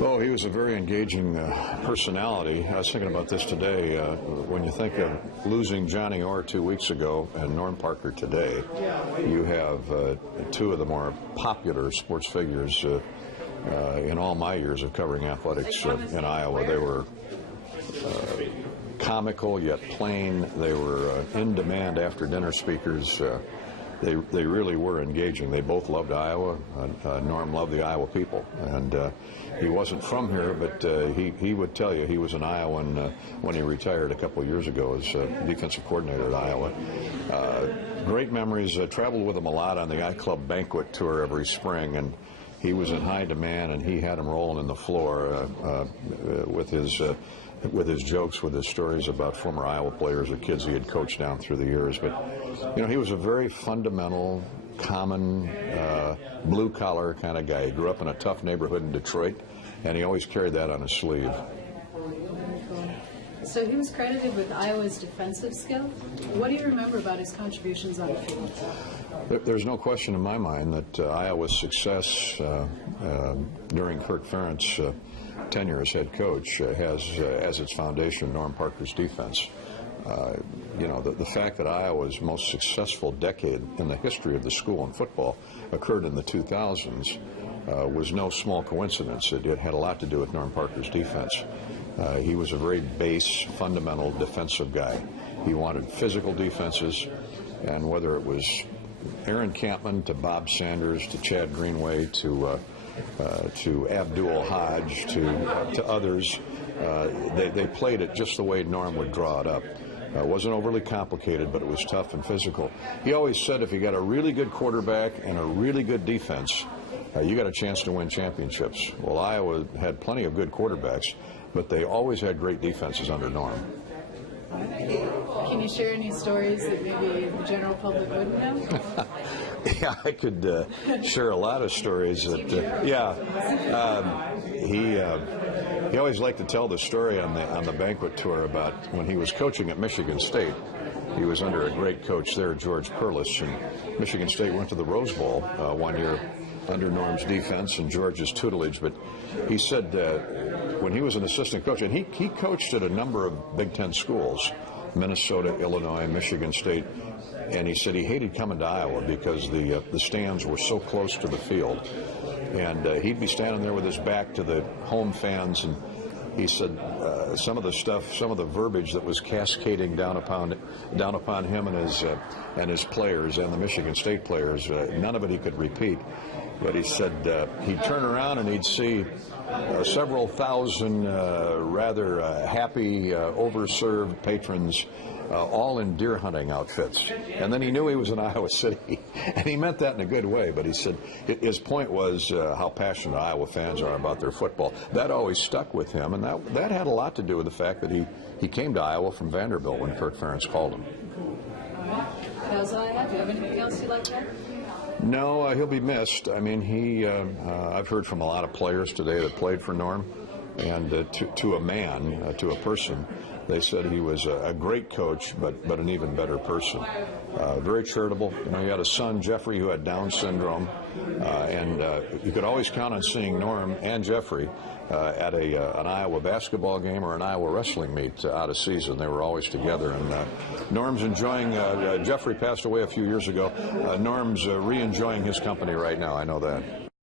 Oh, he was a very engaging personality. I was thinking about this today. When you think of losing Johnny Orr 2 weeks ago and Norm Parker today, you have two of the more popular sports figures in all my years of covering athletics in Iowa. They were comical yet plain. They were in-demand after-dinner speakers. They really were engaging. They both loved Iowa. Norm loved the Iowa people, and he wasn't from here, but he would tell you he was an Iowan when he retired a couple of years ago as defensive coordinator at Iowa. Great memories. Traveled with him a lot on the iClub banquet tour every spring, and he was in high demand, and he had him rolling in the floor with his jokes, with his stories about former Iowa players or kids he had coached down through the years. But, you know, he was a very fundamental, common, blue-collar kind of guy. He grew up in a tough neighborhood in Detroit, and he always carried that on his sleeve. So he was credited with Iowa's defensive skill. What do you remember about his contributions on the field? There's no question in my mind that Iowa's success during Kirk Ferentz' tenure as head coach has as its foundation Norm Parker's defense. You know, the fact that Iowa's most successful decade in the history of the school in football occurred in the 2000s was no small coincidence. It had a lot to do with Norm Parker's defense. He was a very base, fundamental defensive guy. He wanted physical defenses, and whether it was Aaron Campman to Bob Sanders to Chad Greenway to Abdul Hodge to others, they played it just the way Norm would draw it up. It wasn't overly complicated, but it was tough and physical. He always said if you got a really good quarterback and a really good defense, you got a chance to win championships. Well, Iowa had plenty of good quarterbacks, but they always had great defenses under Norm. Can you share any stories that maybe the general public wouldn't know? Yeah, I could share a lot of stories. He always liked to tell the story on the banquet tour about when he was coaching at Michigan State. He was under a great coach there, George Perlis, and Michigan State went to the Rose Bowl one year under Norm's defense and George's tutelage. But he said when he was an assistant coach, and he coached at a number of Big Ten schools, Minnesota, Illinois, Michigan State, and he said he hated coming to Iowa because the stands were so close to the field. And he'd be standing there with his back to the home fans, and he said some of the verbiage that was cascading down upon him and his players and the Michigan State players, none of it he could repeat. But he said he'd turn around and he'd see several thousand rather happy, overserved patrons, all in deer hunting outfits. And then he knew he was in Iowa City, and he meant that in a good way. But he said his point was how passionate Iowa fans are about their football. That always stuck with him, and that had a lot to do with the fact that he came to Iowa from Vanderbilt when Kirk Ferentz called him. That was all I have. Do you have anything else you'd like to add? No, he'll be missed. I mean, I've heard from a lot of players today that played for Norm, and to a man, to a person, they said he was a great coach, but an even better person. Very charitable. You know, he had a son, Jeffrey, who had Down syndrome, and you could always count on seeing Norm and Jeffrey at an Iowa basketball game or an Iowa wrestling meet out of season. They were always together, and Norm's enjoying. Jeffrey passed away a few years ago. Norm's re-enjoying his company right now. I know that.